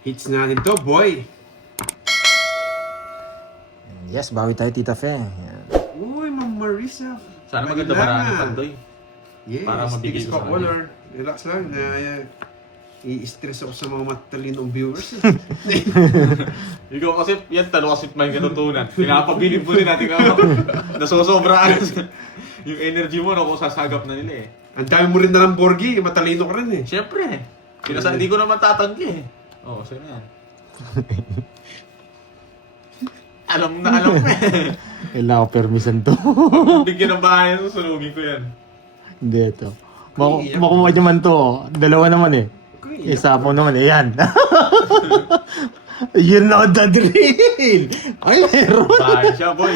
Hits natin to, boy. Yes, bawi tayo, Tita Fe. Yan. Uy, Ma'am Marisa. Sana maganda marami Pandoy. Yes, Para mabigay tickets ko pa sa color. Relax lang. I-stress ako sa mga matalinong viewers. Ikaw kasi, yan talo kasi may katutunan. Pinapabilib mo din natin ako. Nasosobraan. Yung energy mo, no, kung sasagap na nila eh. Ang dami mo rin na ng Borgi, matalino ka rin eh. Siyempre. Hindi ko naman tatanggi eh. Oo, sino yan? Alam na eh. Kailangan ko permisan to. Bigyan ng bahay, susunugin ko yan. Hindi ito. Makuha naman to. Dalawa naman eh. Isa po naman eh. Yan. Yun na ang dadrill. Ay, meron. Bahay siya, boy.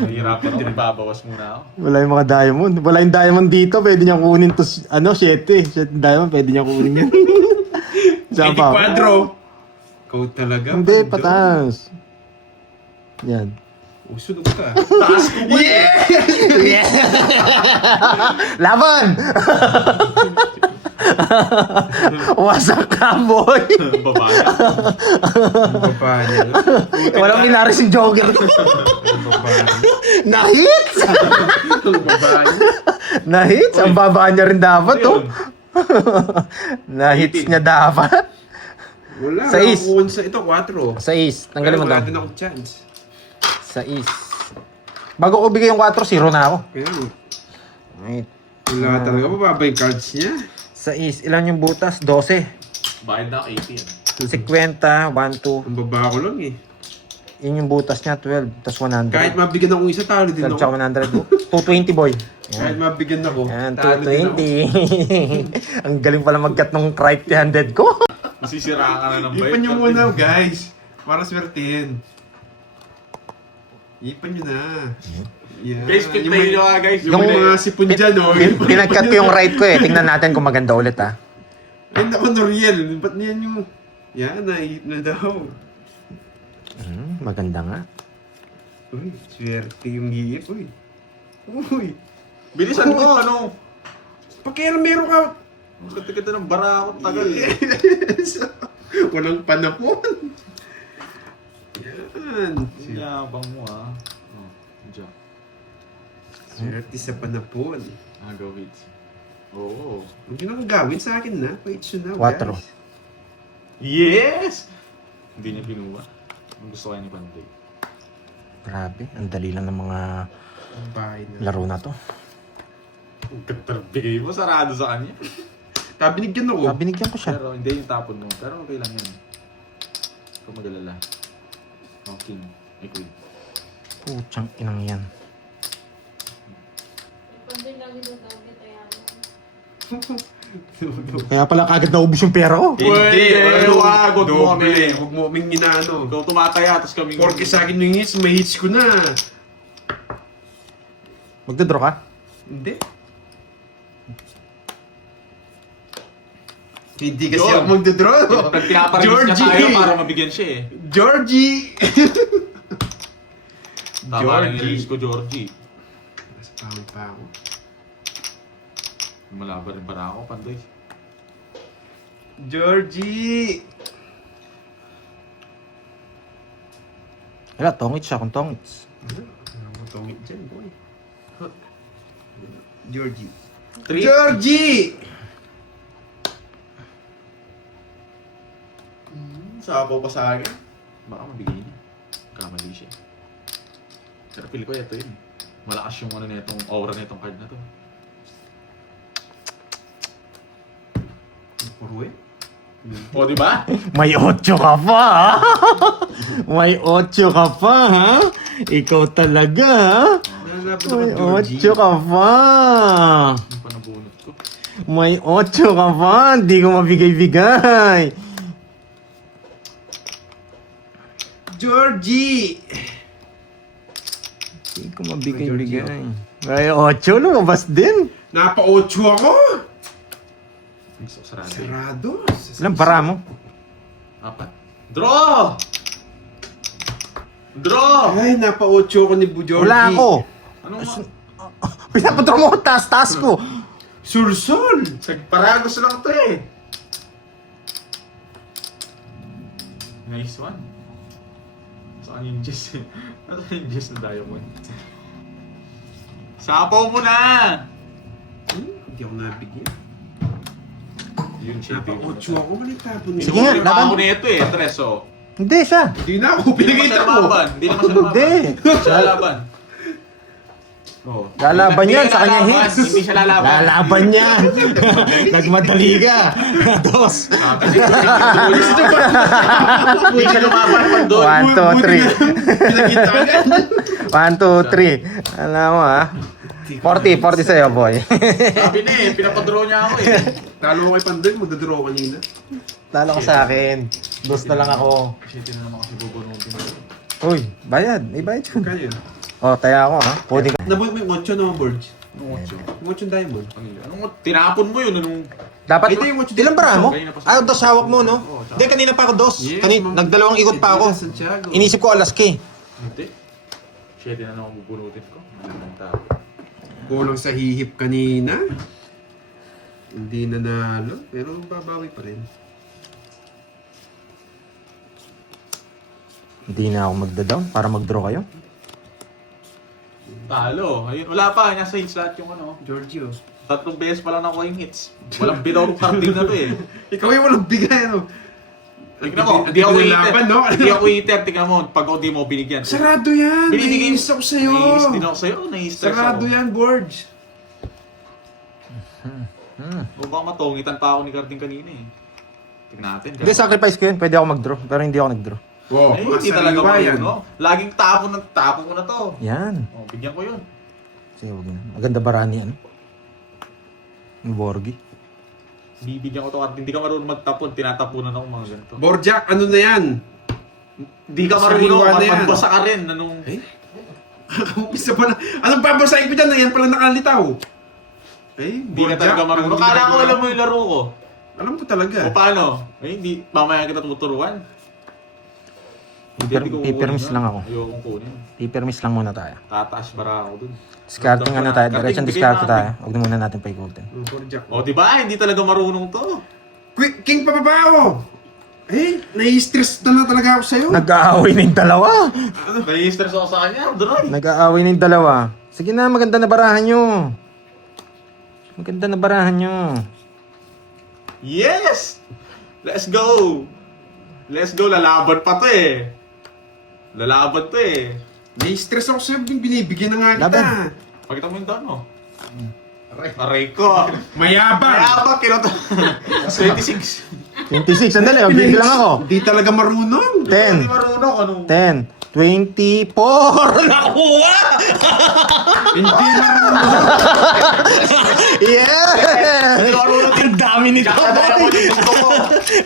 Nahihirapan din, babawas muna ako. Wala yung mga diamond. Wala yung diamond dito. Pwede niyang kunin to. 7 diamond. Pwede niyang kunin yan. Saan pa? Quadro. Ikaw talaga. Hindi, patas. Yan. Sunod ka. Taas ko ba? Yeah! Laban! Wasak ka, boy! Babae. Babae niya. Walang minaris yung jogger. Babae. Na-hits! Babae. Na-hits? Ang baba niya rin dapat, oh. Na-hits niya dapat. Wala. Sais. Wala sa ito, 4. 6. Tanggalin mo Wala daw. din akong chance. 6. Bago ko bigay yung 4, 0 na ako. Kaya, Wait. wala talaga. Mababa yung cards niya. 6. Ilan yung butas? 12. Bayad na ako 80 yan. 50, 1, 2. Ang baba ko lang eh. Yun yung butas niya, 12. Tapos 100. Kahit mabigyan akong isa, talo din 12 ako. tsaka 100. 220, boy. Kahit mabigyan ako, Yan, talo din ako. 220. Ang galing pala mag-cut nung tripe 300 ko. Masisira ka na ng bayad. Ipan nyo muna, guys. Para swertihin. Ipan nyo na. Yeah. Guys, pintayin nyo nga guys. Yung mga sipon dyan, oh. Pinag-cut ko yung right ko eh. Tingnan natin kung maganda ulit ah. Ay, naku, Noriel. Ba't niyan yung... Yan, naihit na daw. Maganda nga. Uy, swerte yung hihip, uy. Uy. Bilisan mo, ano? Pakialam meron ka. Kata-kata ng bara ako, tagal eh. Walang panapon. Yan. Yabang mo ah. Oh, dyan. Swerte sa panapon. Agawid. Oo. Huwag yun ang gawin sa akin na. Wait, yun na, 4. guys. Yes! Hindi niya pinuha. Ang gusto kaya ni Pandoy. Grabe, ang dali lang ng mga Bahay na. laro na to. Ang katarbigay mo, sarado sa kanya. Binigyan ako. Binigyan ko siya. Pero hindi yung tapon mo. Pero okay lang yan. Kung mag-alala. Oh, king. Ay, queen. Putsang inang yan. Pandoy lagi daw gamit ay Kaya pala kagad naubos yung pera ko. Hindi! Wag mo kami. Doble. Huwag mo kaming ginano. Ikaw tumataya, tapos kami... Porque sa akin yung hits, may hits ko na. Magdadraw ka? Hindi. Hindi kasi Yun. ako magdodraw. Pinaparagis ka tayo para mabigyan siya eh. Georgie! Tama rin Georgie. yung ko, Georgie. Mas pangit pa ako. Malaba rin para ako, Pandoy. Georgie! Wala, tongits siya kung tongits. Ano tongit dyan, boy? Georgie. Three. Georgie! Sabaw pa sa akin. Baka mabigay niya. Kamali siya. Pero pili ko ito yun. Malakas yung ano nitong aura nitong card na to. Puro eh. O, di ba? May 8 ka pa, ha? May 8 ka pa, ha? Ikaw talaga, ha? Nalalaban May ako, 8 ka pa. Yung pa nabunot ko. May 8 ka pa. Hindi ko mabigay-bigay. Georgie! Hindi ko mabigay-bigay. May 8, lumabas din. Napa-8 ako! Gusto ko sarado. Sarado. Ilang para mo? 4. Draw! Draw! Ay, napa-8 ako ni Bu Georgie. Wala ako. Anong ma... Pinapadraw mo ko taas-taas ko. Sursol! Paragos lang to eh. Nice one. Saan yung Jess? Nasaan yung Jess na diamond? Sapaw mo na! Hindi ako nabigyan. Yun, shit. Napa-8 ako, malitapon nila. Sige nga, Pinupuli pa laban. ako nito eh, Tres, oh. Hindi siya. Hindi na ako, Hindi naman pinakita siya ko. lumaban. Hindi naman siya lumaban. Hindi. Siya lalaban. Oh. Lalaban Hindi yan siya sa kanya lalaban. hits. Hindi siya lalaban. Lalaban yan. Nagmadali ka. Dos. Ah, kasi hindi siya lumaban pa doon. 1, 2, 3. Pinakita agad. 1, 2, 3. Alam mo ha. 40 sa'yo, boy. Sabi na eh, pinapadraw niya ako eh. Talo ko kay Pandoy, magdadraw kanina. Talo ko sa akin. Dos na lang ako. Shit, na naman kasi bubunutin. Uy, bayad. May bayad yun. Kaya yun. Oh, taya ako ha. Pwede ka. Nabuhay mo yung 8 na mga boards. Anong otso? Yung 8 diamond. Anong tinapon mo yun? Anong... Dapat, Ito yung watch ilang bara mo? Kanina pa sa- Ah, dos hawak mo, no? Oo, tsaka- Hindi, kanina pa ako dos. Yes, ma'am. Nagdalawang ikot pa ako. Santiago. Inisip ko alas ka eh. Hindi. Shit, na naman bubunutin ko. Ang tao. Kulang sa hihip kanina. Hindi nanalo, pero babawi pa rin. Hindi na ako magda-down para mag-draw kayo. Talo. Ayun, wala pa. Nasa hits lahat yung ano. Giorgio. 3 beses pa lang nakuha yung hits. Walang binawang parting na to eh. Ikaw yung walang bigay, ano? Tignan mo, hindi ako nilalaban, eater. no? Hindi ako eater. Tignan mo, pag di mo binigyan. Sarado yan! Binibigay Naiis ako sa'yo! Naiis din ako sa'yo. Nai-stress ako. Sarado yan, Gorge! Mukhang matungitan pa ako ni Carding kanina eh. Tignan natin. Hindi, sacrifice ko yun. Pwede ako mag-draw. Pero hindi ako nag-draw. Wow, Eh, hindi talaga marunong. Laging tapon ko na to. Yan. Oh, bigyan ko yun. Sige, huwag na. Maganda barani, ano? Yung Borgi. Bibigyan ko to at hindi ka marunong magtapon, tinatapunan ako mga ganito. Borjak, ano na yan? Hindi ka Sa marunong, hiwa na yan. magbasa ka rin. Anong... Eh? Umpisa pa na. Anong babasahin ko dyan? Yan pala nakalitaw. Eh, Hindi ka talaga marunong. Kala ko alam mo yung laro ko. Alam ko talaga. O paano? Eh, hindi, mamaya kita tuturuan. Paper-miss lang ako. Ayokong kunin. Paper-miss lang muna tayo. Tataas bara ako dun. Discarding ano tayo. Carding, Diretsong bigay discard na. tayo. Huwag na muna natin paikutin. Borjak. O, di ba? Hindi talaga marunong to. Quick, King Papabao! Eh, nai-stress na talaga ako sa'yo. Nag-aaway na yung dalawa. Nai-stress ako sa kanya. Droy. Nag-aaway na yung dalawa. Sige na, maganda na barahan nyo. Maganda na barahan nyo. Yes! Let's go! Let's go. Lalaban pa to eh. Lalaban to eh. Nai-stress ako sa'yo, binibigyan na nga kita. Laban. Pakita mo yung down mo. Aray ko. Mayabang! Kaya ba, kinota? 26. 26, sandali. Magbibig lang ako. Hindi talaga marunong. 10. Hindi marunong. Anong... 10. 24! Nakuha! Hindi marunong. Yeah! Hindi marunong. Ang dami nito. Kakadaya mo yung gusto ko.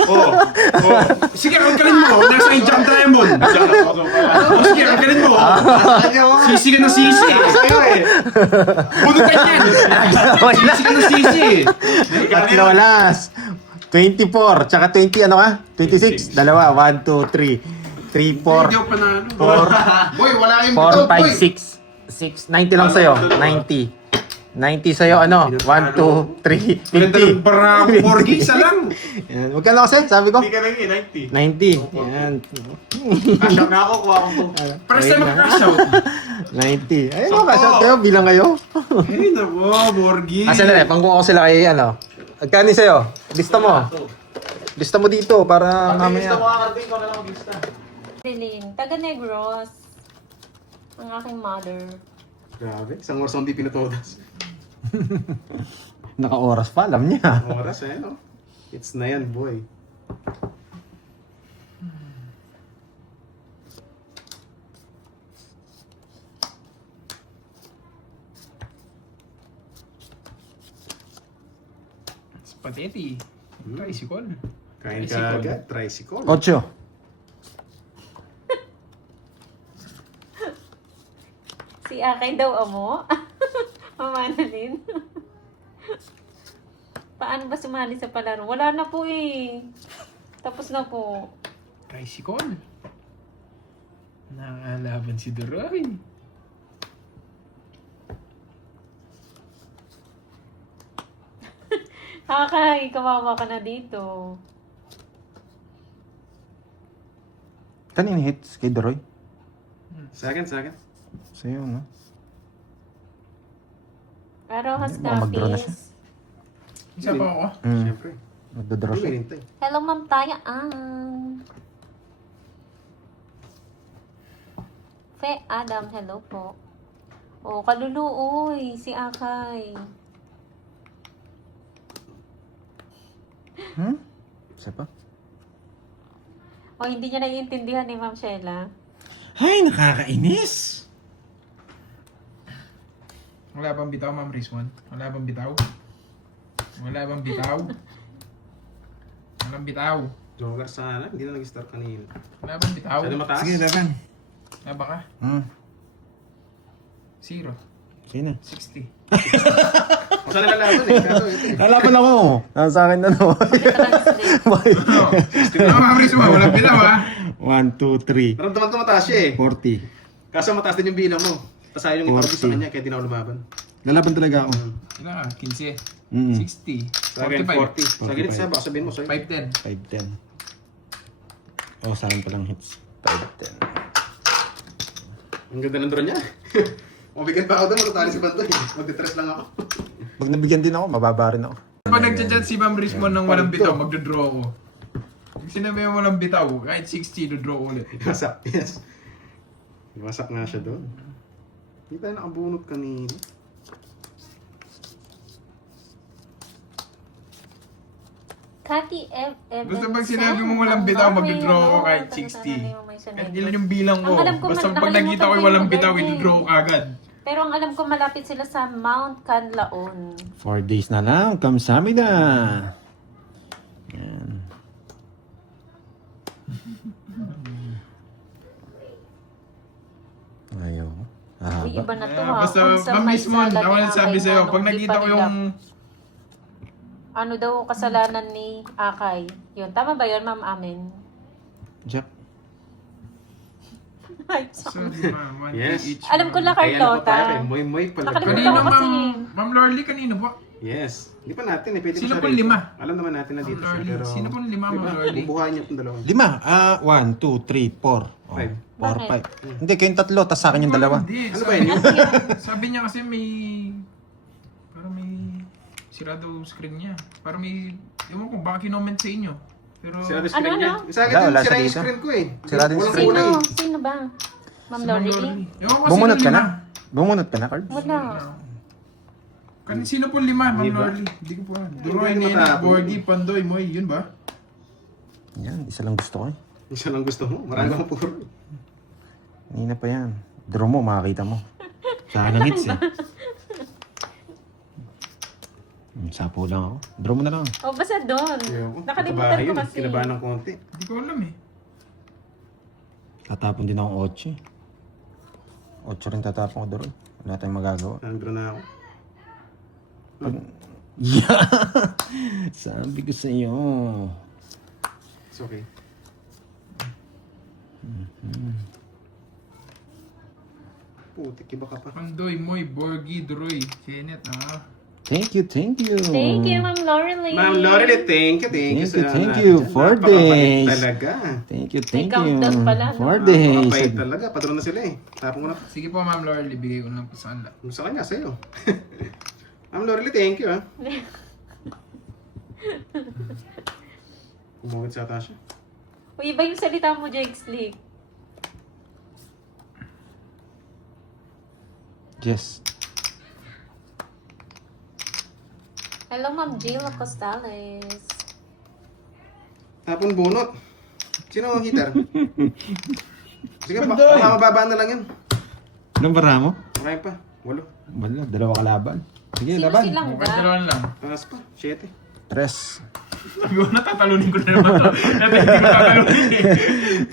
Oh. Oh. Sige, angkalin mo. Nasa Jump Diamond. Oh, sige, angkalin mo. Sisi ka na sisi. Sa'yo eh. Bunutan yan. Sisi ka na sisi. Tatlo last. 24, tsaka 20, ano ka? 26. Dalawa, 1, 2, 3. 3, 4, Hindi ako panalo. 4, Boy, wala kayong 4, boy. 5, 6. 90 lang sa'yo. 90. 90 sa'yo, ano? 1, 2, 3, Maganda ng barako. 4 isa lang. 50. Yan. Magkano kasi? Sabi ko? Hindi ka lang eh, 90. 90. Yan. Cash out na ako, kuha ko to. Para sa mag-cash out. 90. Ayun mo, cash out kayo. Bilang kayo. Eh, nako, Borgi. Ah, sandali. Pangkuha ko sila kay, ano? Magkano sa'yo? Lista mo. Lista mo dito para Mamaya. mamaya. Gusto mo ka, Carding, ikaw na lang maglista. Celine, taga Negros. Ang aking mother. Grabe, isang oras hindi pinatodas. Naka-oras pa, alam niya. Oras eh, no? It's na yan, boy. Spaghetti. Tricycle. Kain ka Tricycle. agad, tricycle. 8. Si Akay daw amo. Mamanalin. Paano ba sumali sa palaro? Wala na po eh. Tapos na po. Tricycle. Nakalaban si Duroy. Akay, kawawa ka na dito. Kanina hits kay Doroy. Second. Sa'yo, no? Arohas Baka mag-draw na siya. Kapis. Isa pa ako. Siyempre. Magdadraw Hindi siya. hinintay. Hello, Ma'am Taya. Fe Adam, hello po. Oh, kaluluoy, si Akay. Isa pa? Oh, hindi niya naiintindihan ni Ma'am Sheila. Ay, nakakainis! Wala bang bitaw, Ma'am Rizwan? Wala bang bitaw? Wala bang bitaw? Walang bitaw. Joker sana, hindi na nag-start kanina. Wala bang bitaw? Sana mataas? Sige, laban. Wala ba ka? 0. Sino? 60. O saan nalalaban eh? Pero ito eh. Lalaban ako. Nasa akin na no. Translate. Ano, Ma'am Rizwan? Walang bitaw, ha? 1, 2, 3. Naramdaman ko mataas siya eh. 40. Kaso mataas din yung bilang mo. Tapos ayaw yung iparabis sa 40. kanya, kaya di na ako lumaban. Lalaban talaga ako. Ilan ka? 15. Mm. 60. Sa akin, 40. Sa gilid 45. siya, baka sabihin mo sa'yo. 510. 5-10. Oh, sa akin palang hits. 5-10. Ang ganda ng draw niya. Mabigyan pa ako doon, matatali si Bantoy. Magdetress lang ako. Pag nabigyan din ako, mababa rin ako. Pag nagchat-chat si Ma'am Rizwan ng walang bitaw, magdodraw ako. Pag sinabi mo walang bitaw, kahit 60, dodraw ulit. Wasak, yes. Wasak nga siya doon. Hindi tayo nakabunot kanina. Cathy Evans. Basta pag sinabi mo walang bitaw, mag-draw ako kahit 60. Kahit ilan yung bilang ko. Ang alam ko, Basta pag nakalimutan nakita ko ko yung walang yung bitaw, birthday. i-draw ko agad. Pero ang alam ko, malapit sila sa Mount Canlaon. 4 days na lang. Kamsamida. Yan. Ayaw. Uy, iba Ahaba. na to Eh, ha. basta, Kung sa Ma'am may Rizwan, sala ako ni nagsabi Akay sa'yo, Manong, pag di nakita ko pa yung... Ano daw kasalanan ni Akay? Yun, tama ba yun, Ma'am Amen? Jack. Ay, Sorry, ma'am. One Yes. each. Alam ko na Kaya na pa Carlota. tayo kay Moy Moy pala. Nakalimutan Kanino, ko kasi. Ma'am Lorly, kanino po? Yes. Hindi pa natin eh. Pwede Sino siya pong rito. 5? Alam naman natin na dito siya. Lorly. Pero... Sino pong 5, Ma'am Diba? Lorly? Bubuhayin niya itong dalawa. 5. 1, 2, 3, 4. Five. 4, 5. Hindi, kayong tatlo, tas sa akin yung dalawa. Hindi. Ano ba yun? Sabi niya kasi may... Parang may... Sirado screen niya. Parang may... Ewan ko, baka kinoment sa inyo. Pero... Sira yung screen Ano, niya. ano? Sa akin Wala, din, wala sira siya yung dito. screen ko eh. Sira din Walang screen. kulay. Sino ba? Ma'am Si Ma'am Lorly? Lorly. Ewan ko, Bumunot sino ka na? 5? Bumunot ka na, Carl? Wala. Sino po 5, Ma'am Di ba? Lorly? Hindi ko po alam. Hindi Duroy, ko Nena, matapos. Borgi, Pandoy, Moy. Yun ba? Yan, isa lang gusto ko eh. Isa lang gusto mo. Marami akong puro. Kanina pa yan. Draw mo, makakita mo. Sa akin ang hits eh. Sapo lang ako. Draw mo na lang. Oh, basta doon. Nakalimutan ko kasi. Kinabahan ng konti. Hindi ko alam eh. Tatapon din akong 8 eh. 8 rin tatapon ko doon. Wala tayong magagawa. Nandro na ako. Yeah! Sabi ko sa iyo. It's okay. Putik, iba ka pa. Pandoy, Moy, Borgi, Duroy, Kenneth, Thank you, thank you. Thank you, Ma'am Lorely. Ma'am Lorely, thank you. Thank you, sa thank lahat you. dyan. 4 Napakabait days. talaga. Thank you, May thank you. countdown pala, no? 4 days. Napakabait talaga. Patron na sila eh. Tapong ko na. Sige po, Ma'am Lorly, bigay ko na lang po sa kanila. Sa kanya, sa'yo. Ma'am Lorely, thank you ah. Kumawit sa Tasha. Uy, iba yung salita mo, Jake Slick. Yes. Hello, Ma'am Jilla Costales. Tapon bunot. Sino ang hitter? Sige, mababa na lang yan. Anong bara mo? Okay pa. 8. Wala, dalawa kalaban. Sige, Sino laban. silang Kahit ga? dalawan lang. Taas pa. 7. 3. Sabi ko, natatalunin ko na naman to. Dati hindi ko tatalunin eh.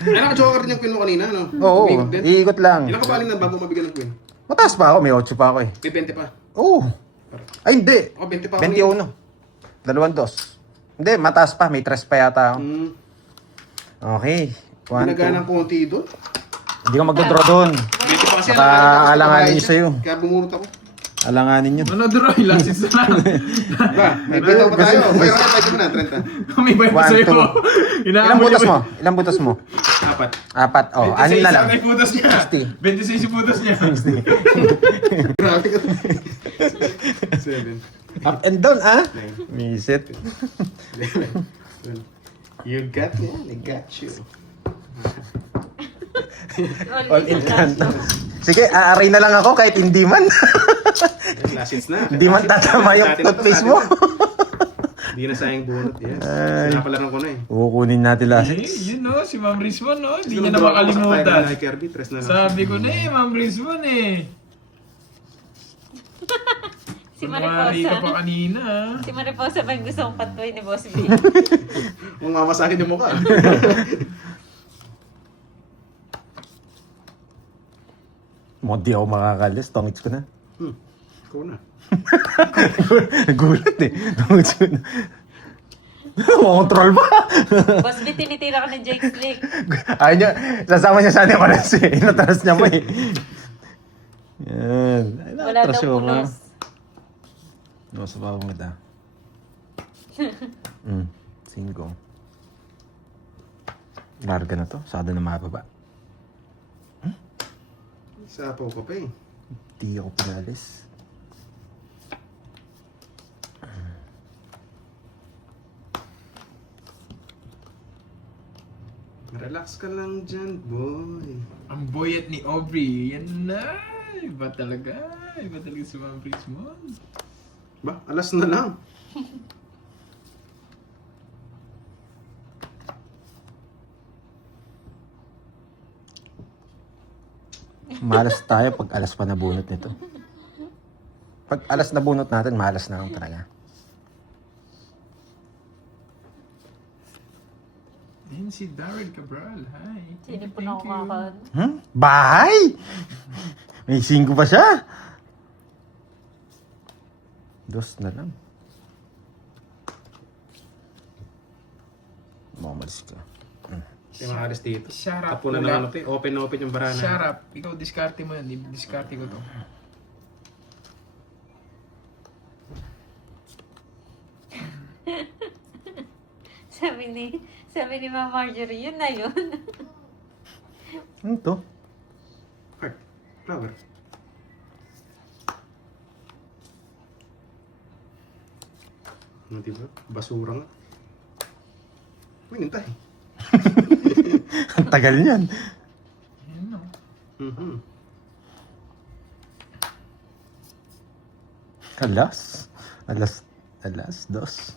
Ay, naka-joker rin yung queen mo kanina, no? Oo, Umiikot din. iikot lang. Ilang kapaling na bago mabigyan ng queen? Mataas pa ako, may 8 pa ako eh. May 20 pa. Oo. Ay, hindi. Oh, 20 pa ako. 21. 2. Hindi, mataas pa. May 3 pa yata ako. Okay. 1, Ginagaan ng konti doon. Hindi ka magdodraw doon. 20 pa kasi. Baka nakakataas pa alanganin tayo niyo dyan. sa'yo. Kaya bumunot ako. Alanganin yun. Ano, Duroy? Last season na lang. Ba, may bitaw pa tayo. May rocket pa na, 30. May bayad pa 1, sa'yo. 2. Ilang butas mo? Ilang butas mo? apat. Apat. Oh, 6 na lang. Ang putas niya. 60. 26 yung putas niya. Grabe ka. 7. Up and down, ah? Misit. You got me, I got you. All in canto. Sige, aaray na lang ako kahit hindi man. Last hits na. Hindi man tatama yung toothpaste mo. Hindi na sayang bunot, yes. Ay. Sinapalaran ko na eh. Kukunin natin last Eh, hits. yun no, si Ma'am Rizwan no, hindi Siguro niya na bro, sa makalimutan. kay Kirby, tres na lang. Sabi ko na eh, Ma'am Rizwan eh. Si Kunwari ka pa Mariposa. kanina. Si Mariposa ba yung gusto kong patuloy ni Boss B? Kung mamasakin yung mukha. Mo di ako makakalis. Tongits ko na. Ikaw na. Nagulat eh. Tongits ko na. Control ba? Boss B, tinitira ka ng Jake Slick. Ayaw niya. Sasama niya sana yung kalas eh. Inatras niya mo eh. Yan. Ay, Wala natras daw yung mga. punos. No, sa pawang kita. 5. Larga na to. Sado na mababa. Sapaw ko pa eh. Di ako pinalis. Relax ka lang dyan, boy. Ang boyet ni Aubrey, yan na. Iba talaga. Iba talaga si Ma'am Rizwan. Ba, alas na lang. Malas tayo pag alas pa nabunot nito. Pag alas nabunot natin, malas na lang talaga. Yan si Darren Cabral. Hi. Sino po Thank na you. kumakan? Bahay! May 5 pa siya. 2 na lang. Mamalis ka. Yung mga alas dito. Shut up, Tapunan wala. na lang ito eh. Open na open yung barana. Shut up. Ikaw, diskarte mo yan. Diskarte ko to. Sabi ni Ma'am Marjorie, yun na yun. Ano to? Heart. Flower. Ano diba? Basura nga. May nintay. Ang tagal niyan. Yan no. Alas. Alas 2.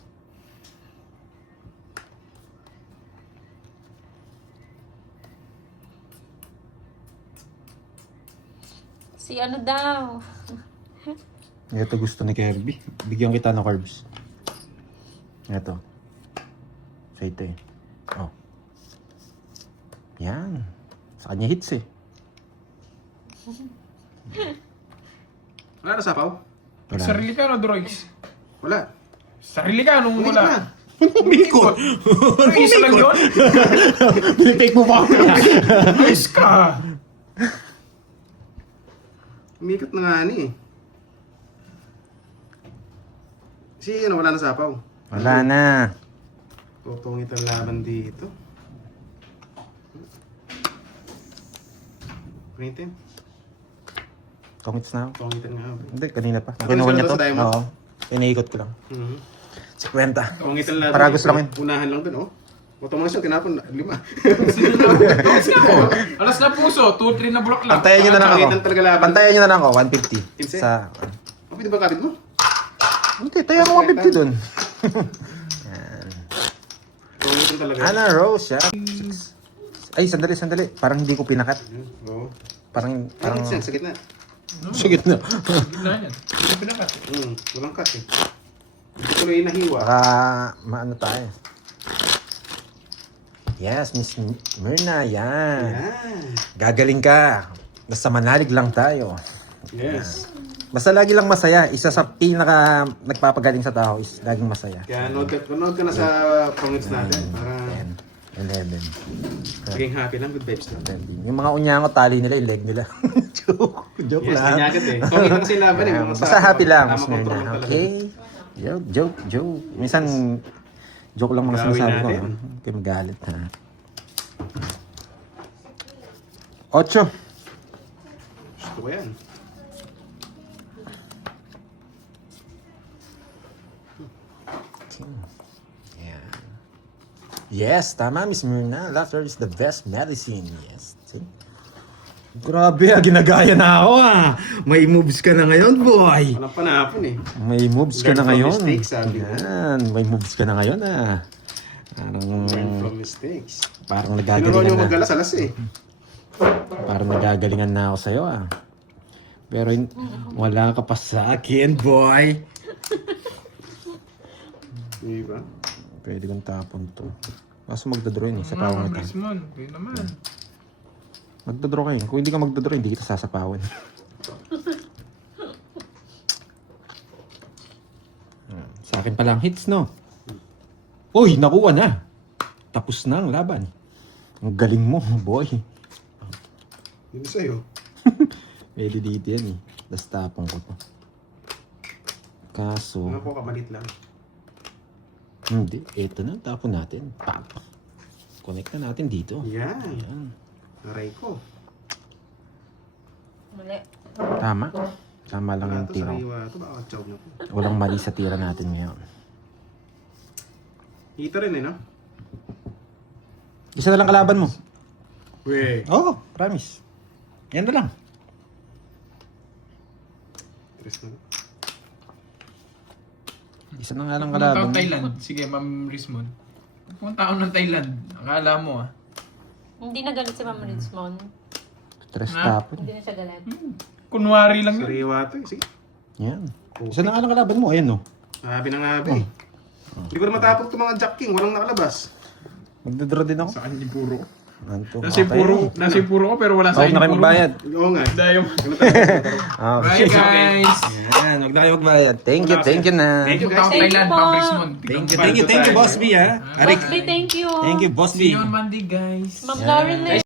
Si ano daw? Ito gusto ni Kirby. Bigyan kita ng carbs. Ito. So ito eh. Oh. Yan. Sa kanya hits eh. Wala na sapaw? Wala. Sarili ka no, Droids? Wala. Sarili ka nung Umikot na. wala. Umikot. Ano, isa lang yun? Pinipake mo pa ako. Nice ka. Umikot na nga ni eh. Si ano, wala na sapaw. Wala na. Tutungit ang laban dito. Printin. Tongits na ako. Tungitan nga. Hindi, kanina pa. Ako Kinuha niya isa to. lang sa Diamond. Oo. Iniikot ko lang. 50. Tungit ang laban. Paragos lang yun. Unahan lang dun, oh. Automatic tinapon, 5. Droids na ako. Alas na puso. 2-3 na block lang. Pantayan nyo na lang ako. Tangitan talaga laban. Pantayan nyo na lang ako. 150. Pinse? Sa... Oh, pwede ba kapit mo? Hindi, tayo mo 150 dun. Tungitan talaga. Ana Rose, siya. Ay, sandali. Parang hindi ko pinakat. Oo. Parang... Parang yan, sa gitna. Sa gitna. Gitna yan. Hindi pinakat. Walang cut eh. Hindi tuloy nahiwa. Baka maano tayo. Yes, Miss Myrna, yan. Yan. Gagaling ka. Basta manalig lang tayo. Yes. Basta lagi lang masaya. Isa sa pinaka nagpapagaling sa tao is laging masaya. Kaya nood ka na sa pangits natin. Para 11. maging happy lang, good vibes lang. 17. Yung mga unyango, tali nila, yung leg nila. Joke Yes, lang. nanyagat eh. Tungitan sila ba eh. mga Basta sa- happy lang, tama Miss control Myrna. talaga. Okay? Joke. Minsan, joke lang mga Gawin sinasabi ko. natin. Kaya magalit, ha? 8. Gusto ko yan. Yes, tama, Miss Myrna. Laughter is the best medicine. Yes. See? Grabe, ginagaya na ako May moves ka na ngayon, boy. Walang panapon eh. May moves ka Learn na from ngayon. mistakes, sabi ko. Yan, may moves ka na ngayon Learn from mistakes. Parang Tinuruan nagagalingan yung na. magalas alas eh. Parang nagagalingan na ako sa'yo Pero wala ka pa sa akin, boy. Di ba? Pwede kong tapon to. Kaso magdadraw yun sa Mga pawang kita. Brismon, yun naman. Magdadraw kayo. Kung hindi ka magdadraw, hindi kita sasapawan. Sa akin palang hits, no? Uy, nakuha na. Tapos na ang laban. Ang galing mo, boy. Yun sa'yo. Pwede dito yan Das tapon ko to. Kaso, Ano po, kamalit lang. hindi. Ito na, tapon natin. Pap. Connect na natin dito. Yan. Yan. Aray ko. Mali. Tama. Tama lang Wala yung to, tira. sariwa to. Baka chow na po. Walang mali sa tira natin ngayon. Hita rin eh, no? Isa na lang kalaban mo. Weh. Oo, promise. Yan na lang. Tres na. Isa na nga lang Pumunta kalaban ako mo. Thailand. Sige, Ma'am Brismon. Pumunta ako ng Thailand. Akala mo Hindi na galit si Ma'am Ritzmon. Tres Ha? tapon. Hindi na siya galit. Kunwari lang yun. Sariwa to eh. Sige. Yan. Isa na nga lang kalaban mo. Ayan, no. Sabi na nga ba eh. Hindi ko na matapok itong mga Jack King. Walang nakalabas. Magdadraw din ako. Sa kanya puro. Anto. Nasa puro ko pero wala sa Huwag na kayo puro. magbayad. Oo nga. Dayo. Ah, Bye guys! Yan, huwag na kayo magbayad. Thank you na. Thank you Pumunta ako guys. Thank you Thailand, po. Ma'am Brismon. Thank you, Boss B, Boss B, thank you. Thank you, Boss See B. you on Monday, guys. Ma'am Lauren